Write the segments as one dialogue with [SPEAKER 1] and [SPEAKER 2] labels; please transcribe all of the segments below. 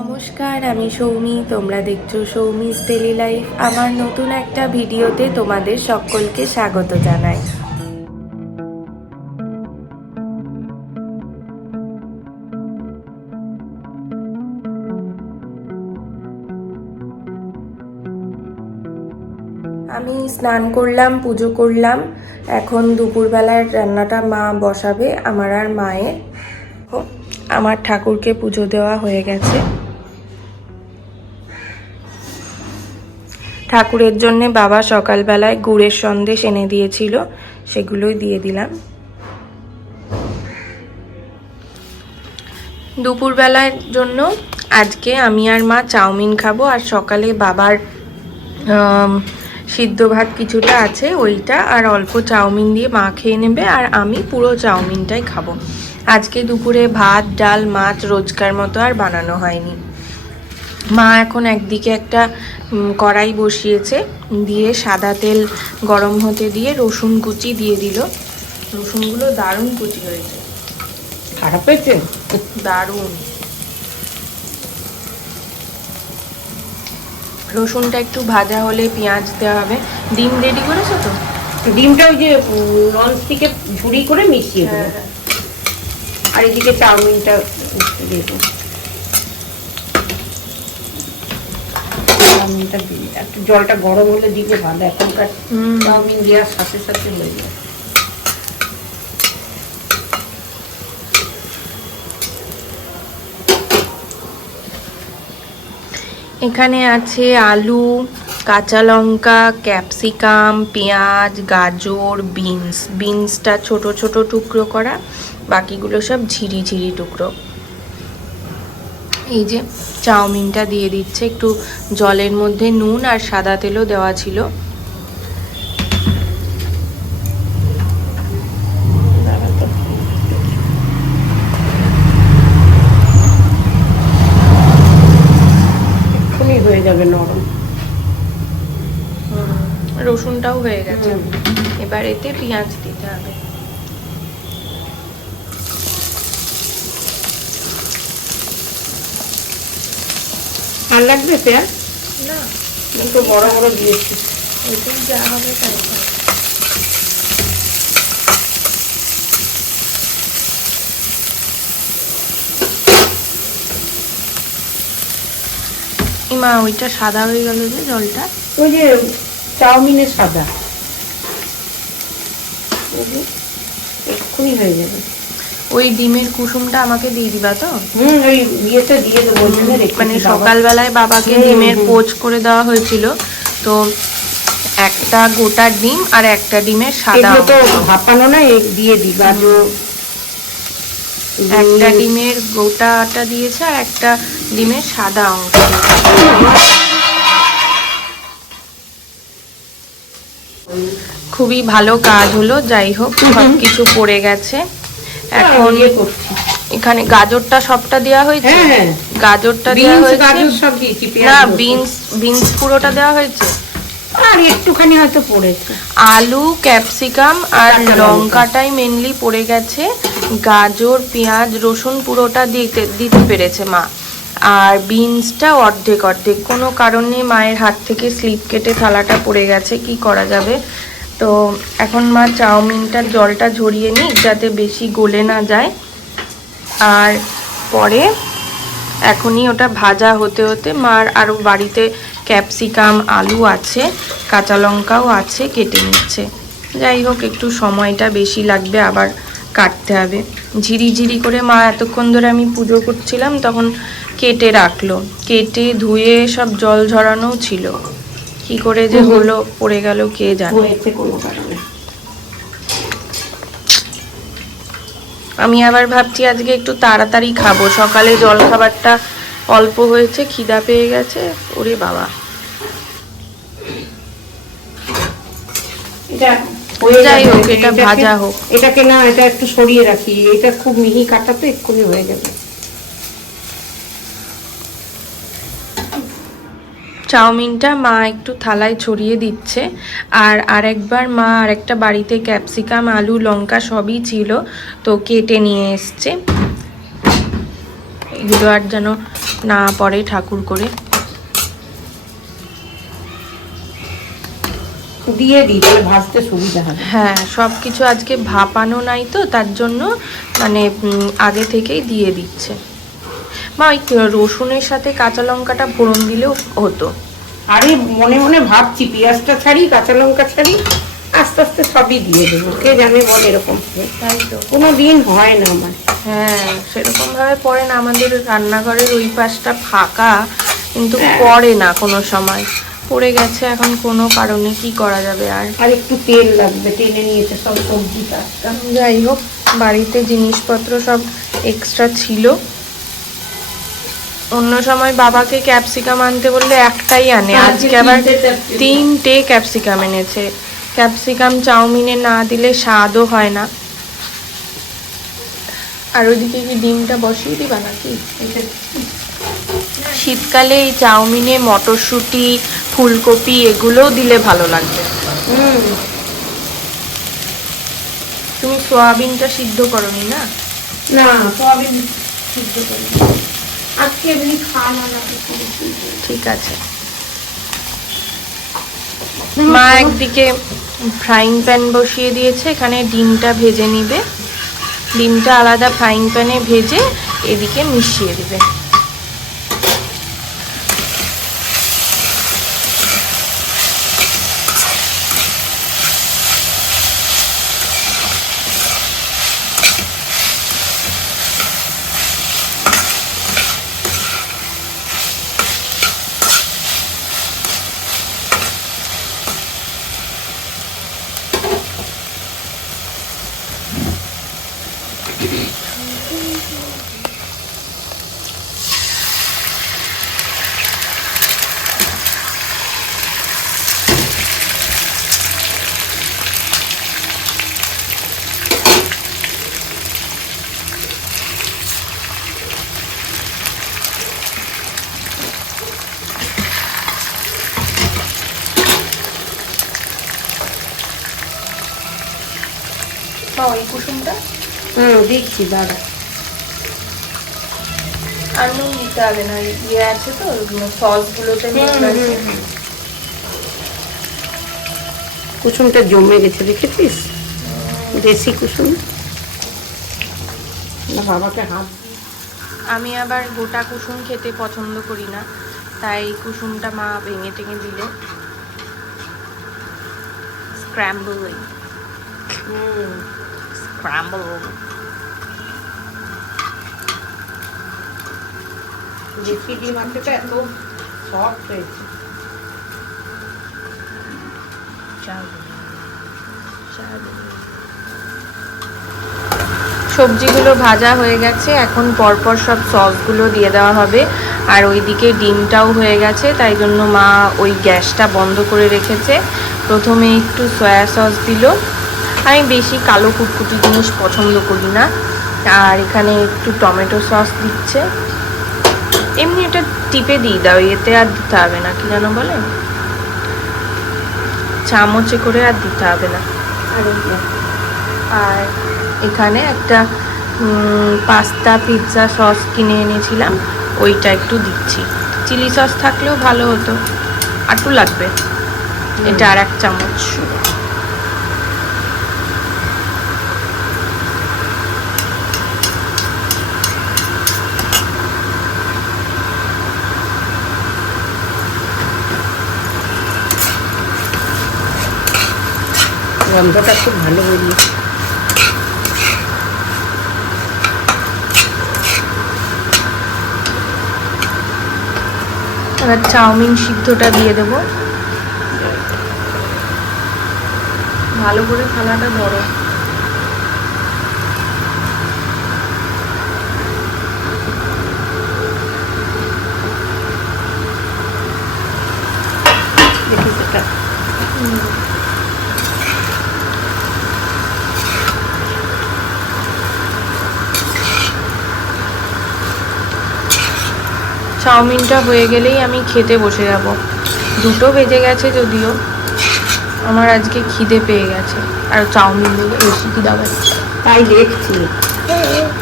[SPEAKER 1] নমস্কার, আমি সৌমি, তোমরা দেখছ সৌমিস ডেলি লাইফ আমার নতুন একটা ভিডিওতে তোমাদের সকলকে স্বাগত জানাই। আমি স্নান করলাম, পুজো করলাম। এখন দুপুরবেলার রান্নাটা মা বসাবে, আমার আর মায়ের। আমার ঠাকুরকে পুজো দেওয়া হয়ে গেছে। ঠাকুরের জন্যে বাবা সকালবেলায় গুড়ের সন্দেশ এনে দিয়েছিল, সেগুলোই দিয়ে দিলাম। দুপুরবেলার জন্য আজকে আমি আর মা চাউমিন খাব, আর সকালে বাবার সিদ্ধ ভাত কিছুটা আছে ওইটা, আর অল্প চাউমিন দিয়ে মা খেয়ে নেবে, আর আমি পুরো চাউমিনটাই খাব। আজকে দুপুরে ভাত, ডাল, মাছ রোজকার মতো আর বানানো হয়নি। মা এখন একদিকে একটা কড়াই বসিয়েছে দিয়ে সাদা তেল গরম হতে দিয়ে রসুন কুচি দিয়ে দিল। রসুনগুলো দারুণ কুচি হয়েছে।
[SPEAKER 2] খারাপ হয়েছে?
[SPEAKER 1] দারুণ। রসুনটা একটু ভাজা হলে পেঁয়াজ দেওয়া হবে। ডিম রেডি করেছ তো?
[SPEAKER 2] ডিমটা ওই যে নন স্টিকে ঝুড়ি করে মিশিয়ে দেবো।
[SPEAKER 1] হ্যাঁ,
[SPEAKER 2] আর এদিকে চাউমিনটা দিয়ে দেবো। চাউমিনটা দিই। একটু জলটা গরম হলে দিলে ভালো এখনকার। চাউমিন দেওয়ার সাথে সাথে হয়ে যায়।
[SPEAKER 1] এখানে আছে আলু কাঁচা লঙ্কা ক্যাপসিকাম পেঁয়াজ গাজর বিনস। বিনসটা ছোট ছোট টুকরো করা বাকিগুলো সব ঝিরি ঝিরি টুকরো। এই যে চাউমিনটা দিয়ে দিচ্ছে একটু জলের মধ্যে নুন আর সাদা তেলও দেওয়া ছিল।
[SPEAKER 2] হয়ে যাবে নরম।
[SPEAKER 1] রসুনটাও হয়ে গেছে। এবার এতে পেঁয়াজ দিতে হবে।
[SPEAKER 2] আর লাগবে পেঁয়াজ?
[SPEAKER 1] না।
[SPEAKER 2] তো বড় বড় দিয়েছি।
[SPEAKER 1] যা হবে তাই মা ওইটা সাদা হয়ে গেল যে জলটা?
[SPEAKER 2] ওই যে চাউমিনের সাদা। এক্ষুনি হয়ে যাবে।
[SPEAKER 1] ওই ডিমের কুসুমটা আমাকে দিয়ে দিবা তো?
[SPEAKER 2] ওই ইয়েতে দিয়ে দেবো
[SPEAKER 1] মানে। সকালবেলায় বাবাকে ডিমের পোচ করে দেওয়া হয়েছিল। তো একটা গোটা ডিম আর একটা ডিমের সাদা
[SPEAKER 2] তো ভাপানো না দিয়ে গাজর
[SPEAKER 1] একটা ডিমের গোটাটা দিয়েছে আর একটা ডিমের সাদা অংশ। খুবই ভালো কাজ হলো যাই হোক সব কিছু পড়ে গেছে। এখন
[SPEAKER 2] ইয়ে করছি।
[SPEAKER 1] এখানে গাজরটা সবটা দেওয়া হয়েছে?
[SPEAKER 2] হ্যাঁ হ্যাঁ।
[SPEAKER 1] গাজরটা দেওয়া হয়েছে? না বিনস বিনস পুরোটা দেওয়া হয়েছে?
[SPEAKER 2] আর একটুখানি হয়তো পড়েছে।
[SPEAKER 1] আলু ক্যাপসিকাম আর লঙ্কাটাই মেনলি পড়ে গেছে। গাজর পেঁয়াজ রসুন পুরোটা দিতে দিতে পেরেছে মা। আর বিনসটা অর্ধেক অর্ধেক। কোনো কারণে মায়ের হাত থেকে স্লিপ কেটে থালাটা পড়ে গেছে। কি করা যাবে? তো এখন মা চাউমিনটার জলটা ঝরিয়ে নিই যাতে বেশি গলে না যায়। আর পরে এখনই ওটা ভাজা হতে হতে মার আরও বাড়িতে ক্যাপসিকাম, আলু আছে, কাঁচা লঙ্কাও আছে, কেটে নিচ্ছে। যাই হোক, একটু সময়টা বেশি লাগবে, আবার কাটতে হবে। ঝিরি ঝিরি করে মা এতক্ষণ ধরে আমি পুজো করছিলাম, তখন কেটে রাখল। কেটে ধুয়ে সব জল ঝরানোও ছিল। কি করে যে হলো পড়ে গেল কে জানে। আমি আবার ভাবছি আজকে একটু তাড়াতাড়ি খাব। সকালে জল খাবারটা অল্প হয়েছে খিদা পেয়ে গেছে। ওরে বাবা।
[SPEAKER 2] এটা
[SPEAKER 1] যাই। হোক, এটা ভাজা হোক।
[SPEAKER 2] এটাকে না এটা একটু সরিয়ে রাখি। এটা খুব মিহি কাটা তো এক্ষুনি হয়ে যাবে
[SPEAKER 1] চাউমিনটা মা একটু থালায় ছড়িয়ে দিচ্ছে। আর আরেকবার মা আরেকটা বাড়িতে ক্যাপসিকাম আলু লঙ্কা সবই ছিল তো কেটে নিয়ে এসছে। এগুলো আর যেন না পড়ে ঠাকুর করে।
[SPEAKER 2] দিয়ে দিই ভাজতে সুবিধা হবে।
[SPEAKER 1] হ্যাঁ সব কিছু আজকে ভাপানো নাই তো তার জন্য মানে আগে থেকেই দিয়ে দিচ্ছে। মা ওই রসুনের সাথে কাঁচা লঙ্কাটা ফোড়ন দিলেও হতো।
[SPEAKER 2] আরে মনে মনে ভাবছি পেঁয়াজটা ছাড়ি কাঁচা লঙ্কা ছাড়ি আস্তে আস্তে সবই দিয়ে দেবো। কে জানে বল এরকম
[SPEAKER 1] তাই তো।
[SPEAKER 2] কোনো দিন হয় না আমার।
[SPEAKER 1] হ্যাঁ সেরকম ভাবে পড়ে না। আমাদের রান্নাঘরের ওই পাশটা ফাঁকা কিন্তু
[SPEAKER 2] হ্যাঁ।
[SPEAKER 1] পড়ে না কোনো সময়। পড়ে গেছে এখন কোনো কারণে কি করা যাবে আর?
[SPEAKER 2] আর একটু তেল লাগবে টেনে নিয়েছে সব সবজি টাটকা
[SPEAKER 1] যাই হোক বাড়িতে জিনিসপত্র সব এক্সট্রা ছিল। অন্য সময় বাবাকে ক্যাপসিকাম আনতে বললে একটাই আনে।
[SPEAKER 2] আজকে
[SPEAKER 1] আবার
[SPEAKER 2] তিনটে
[SPEAKER 1] ক্যাপসিকাম এনেছে। ক্যাপসিকাম চাউমিনে না দিলে স্বাদও হয় না। আর ওইদিকে কি ডিমটা বসিয়ে দিবা নাকি? শীতকালে এই চাউমিনে মটরশুঁটি ফুলকপি এগুলোও দিলে ভালো লাগবে। তুমি সোয়াবিনটা সিদ্ধ করনি না?
[SPEAKER 2] না সোয়াবিন সিদ্ধ করি আজকে এমনি খাওয়া না লাগে
[SPEAKER 1] ঠিক আছে। মা একদিকে ফ্রাইং প্যান বসিয়ে দিয়েছে এখানে ডিমটা ভেজে নিবে। ডিমটা আলাদা ফ্রাইং প্যানে ভেজে এদিকে মিশিয়ে দিবে। কুসুমটা?
[SPEAKER 2] হুম দেখছি দাদা
[SPEAKER 1] আর নুন দিতে হবে না ইয়ে আছে তো সসগুলোতে
[SPEAKER 2] কুসুমটা জমে গেছে দেখেছিস? দেশি কুসুম। বাবাকে হাত
[SPEAKER 1] আমি আবার গোটা কুসুম খেতে পছন্দ করি না তাই কুসুমটা মা ভেঙে টেঙে দিল স্ক্র্যাম্বল
[SPEAKER 2] হুম।
[SPEAKER 1] স্ক্র্যাম্বল
[SPEAKER 2] দেশি ডিম আছে এত সফট হয়েছে
[SPEAKER 1] সবজিগুলো ভাজা হয়ে গেছে এখন পরপর সব সসগুলো দিয়ে দেওয়া হবে। আর ওইদিকে ডিমটাও হয়ে গেছে তাই জন্য মা ওই গ্যাসটা বন্ধ করে রেখেছে। প্রথমে একটু সয়া সস দিল আমি বেশি কালো কুটকুটি জিনিস পছন্দ করি না। আর এখানে একটু টমেটো সস দিচ্ছে। এমনি এটা টিপে দিয়ে দাও এতে আর দিতে হবে না কি যেন বলে? চামচে করে আর দিতে হবে না।
[SPEAKER 2] আর
[SPEAKER 1] আর এখানে একটা পাস্তা পিৎজা সস কিনে এনেছিলাম ওইটা একটু দিচ্ছি। চিলি সস থাকলেও ভালো হতো। আটু লাগবে। এটা আর এক চামচ।
[SPEAKER 2] গন্ধটা খুব ভালো বেরিয়েছে
[SPEAKER 1] এবার চাউমিন সিদ্ধটা দিয়ে দেবো। ভালো করে থালাটা ধরো।
[SPEAKER 2] দেখি সেটা।
[SPEAKER 1] চাউমিনটা হয়ে গেলেই আমি খেতে বসে যাব। দুটো বেজে গেছে যদিও। আমার আজকে খিদে পেয়ে গেছে। আর চাউমিন দিলে বেশি খিদা পাচ্ছে
[SPEAKER 2] তাই দেখছি।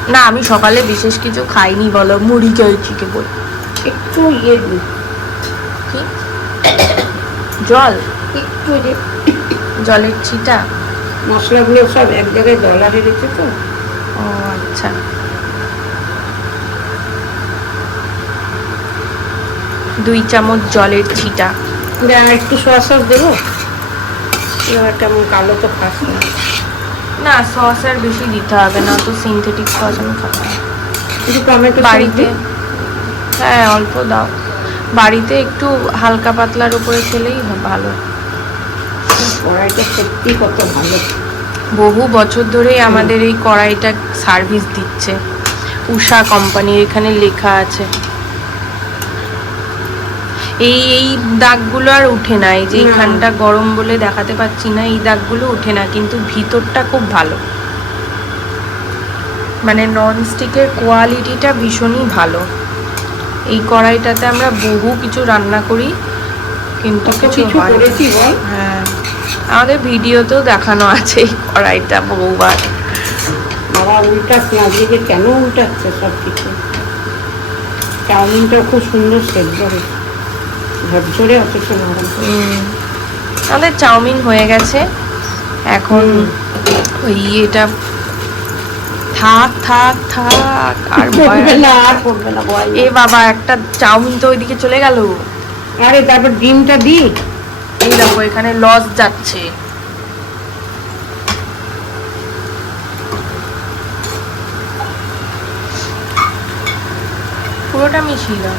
[SPEAKER 1] না আমি সকালে বিশেষ কিছু খাইনি বলো। মুড়ি জল খেয়েছি কেবল।
[SPEAKER 2] একটু ইয়ে দিই
[SPEAKER 1] কি? জল?
[SPEAKER 2] একটু যে
[SPEAKER 1] জলের ছিটা?
[SPEAKER 2] মশলাগুলো সব এক জায়গায় ডলারে রেখেছে তো।
[SPEAKER 1] ও আচ্ছা। দুই চামচ জলের ছিটা।
[SPEAKER 2] আর একটু সোয়া সস দেবো? কেমন কালো তো খাস না।
[SPEAKER 1] না সস আর বেশি দিতে হবে না তো সিনথেটিক সস আমি খাব।
[SPEAKER 2] একটু টমেটো
[SPEAKER 1] বাড়িতে হ্যাঁ অল্প দাও। বাড়িতে একটু হালকা পাতলার উপরে খেলেই ভালো।
[SPEAKER 2] কড়াইটা সত্যি কত ভালো।
[SPEAKER 1] বহু বছর ধরেই আমাদের এই কড়াইটা সার্ভিস দিচ্ছে। উষা কোম্পানির এখানে লেখা আছে। এই এই দাগগুলো আর উঠে না এই যে। এখানটা গরম বলে দেখাতে পাচ্ছি না এই দাগগুলো উঠে না কিন্তু ভিতরটা খুব ভালো। মানে নন স্টিকের কোয়ালিটিটা ভীষণই ভালো। এই কড়াইটাতে আমরা বহু কিছু রান্না করি কিন্তু কিছু হয় হ্যাঁ আমাদের ভিডিওতেও দেখানো আছে এই কড়াইটা বহুবার।
[SPEAKER 2] বাবা উল্টাস না কেন উল্টাচ্ছে সব কিছু চাউমিনটা খুব সুন্দর সেদ্ধ হয়েছে। ঝরঝরে অথচ নরম
[SPEAKER 1] হুম। আমাদের চাউমিন হয়ে গেছে। এখন ওই এটা থাক থাক থাক আর
[SPEAKER 2] না আর করবে না বয়
[SPEAKER 1] এ বাবা একটা চাউমিন তো ওইদিকে চলে গেল।
[SPEAKER 2] আরে তারপর ডিমটা দিই
[SPEAKER 1] এই দেখো এখানে লস যাচ্ছে। পুরোটা মিশিয়ে দাও।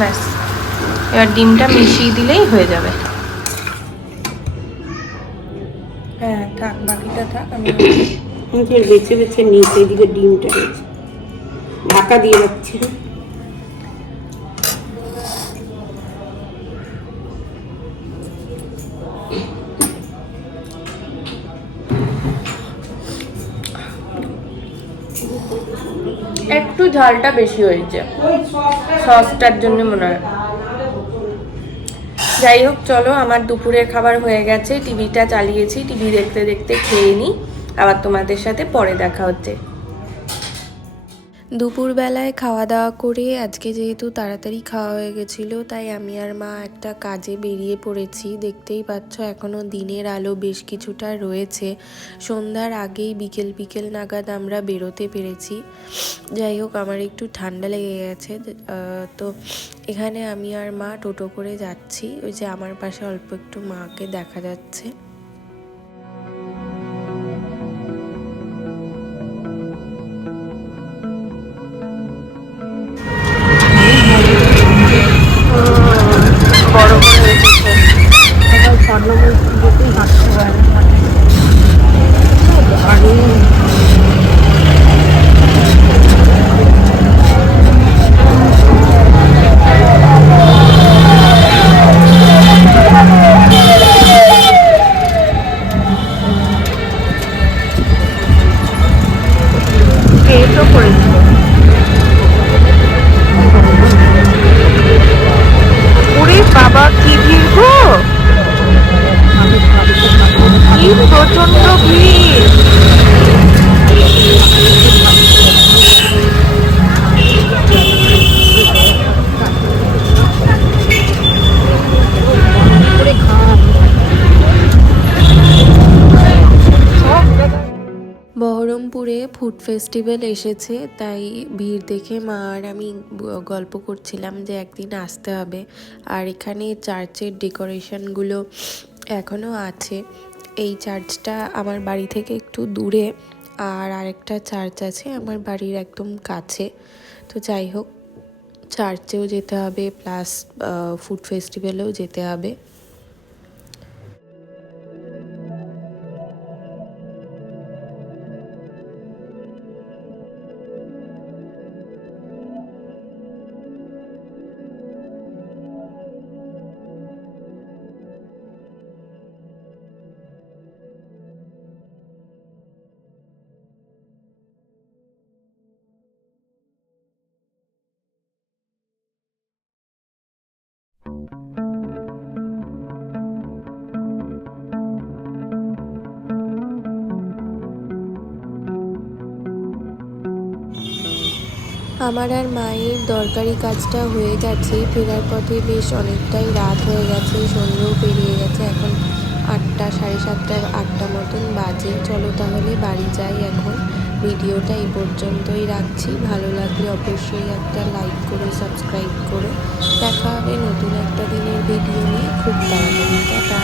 [SPEAKER 1] ব্যাস। এবার ডিমটা মিশিয়ে দিলেই হয়ে যাবে। হ্যাঁ থাক, বাকিটা থাক, আমি
[SPEAKER 2] বেছে বেছে নিয়েছে, এদিকে ডিমটা রয়েছে ঢাকা দিয়ে রাখছি
[SPEAKER 1] একটু ঝালটা বেশি হয়েছে। সসটার জন্য মনে হয়। যাই হোক, চলো, আমার দুপুরের খাবার হয়ে গেছে। টিভিটা চালিয়েছি, টিভি দেখতে দেখতে খেয়ে নিই আবার তোমাদের সাথে পরে দেখা হচ্ছে। দুপুরবেলায় খাওয়া দাওয়া করে আজকে যেহেতু তাড়াতাড়ি খাওয়া হয়ে গেছিল, তাই আমি আর মা একটা কাজে বেরিয়ে পড়েছি। দেখতেই পাচ্ছ এখনও দিনের আলো বেশ কিছুটা রয়েছে। সন্ধ্যার আগেই বিকেল বিকেল নাগাদ আমরা বেরোতে পেরেছি। যাই হোক, আমার একটু ঠান্ডা লেগে গেছে। তো এখানে আমি আর মা টোটো করে যাচ্ছি। ওই যে আমার পাশে অল্প একটু মাকে দেখা যাচ্ছে। প্রচণ্ড ভিড়। বহরমপুরে ফুড ফেস্টিভ্যাল এসেছে, তাই ভিড় দেখে মা আর আমি গল্প করছিলাম যে একদিন আসতে হবে। আর এখানে চার্চের ডেকোরেশনগুলো এখনও আছে। এই চার্চটা আমার বাড়ি থেকে একটু দূরে আর আরেকটা চার্চ আছে আমার বাড়ির একদম কাছে। তো যাই হোক, চার্চেও যেতে হবে, প্লাস ফুড ফেস্টিভ্যালেও যেতে হবে।
[SPEAKER 3] আমার আর মায়ের দরকারি কাজটা হয়ে গেছে। ফেরার পথে বেশ অনেকটাই রাত হয়ে গেছে, সন্ধ্যেও পেরিয়ে গেছে। এখন আটটা, সাড়ে সাতটা, আটটা মতন বাজে। চলো তাহলে বাড়ি যাই এখন। ভিডিওটা এই পর্যন্তই রাখছি। ভালো লাগলে অবশ্যই একটা লাইক করে, সাবস্ক্রাইব করে। দেখা হবে নতুন একটা দিনের ভিডিও নিয়ে। খুব তাড়াতাড়ি, টাটা।